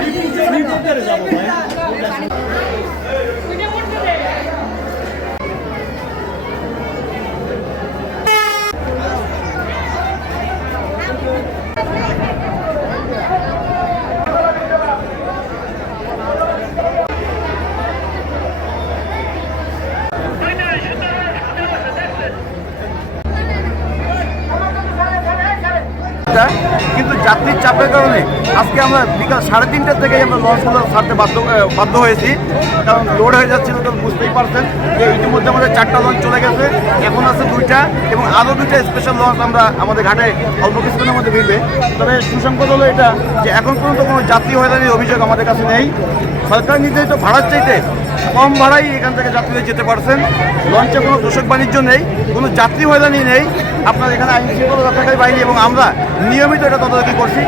リーフしてるぞお前。টা, কিন্তু যাত্রীর চাপের কারণে আজকে আমরা বিকাল সাড়ে তিনটার থেকে আমরা লঞ্চগুলো ছাড়তে বাধ্য বাধ্য হয়েছি। কারণ লোড হয়ে যাচ্ছিল তো বুঝতেই পারছেন যে ইতিমধ্যে আমাদের চারটা লঞ্চ চলে গেছে এখন আছে দুইটা এবং আরও দুইটা স্পেশাল লঞ্চ আমরা আমাদের ঘাটে অল্প কিছুক্ষণের মধ্যে ভিড়বে তবে সুসংবাদ হলো এটা যে এখন পর্যন্ত কোনো যাত্রী হয়রানির অভিযোগ আমাদের কাছে নেই। সরকার নির্ধারিত ভাড়ার চাইতে কম ভাড়াই এখান থেকে যাত্রীরা যেতে পারছেন। লঞ্চে কোনো দূষক বাণিজ্য নেই, কোনো যাত্রী হয়রানি নেই। আপনার এখানে আইন শৃঙ্খলা রক্ষাকারী বাহিনী এবং আমরা নিয়মিত এটা তদারকি করছি।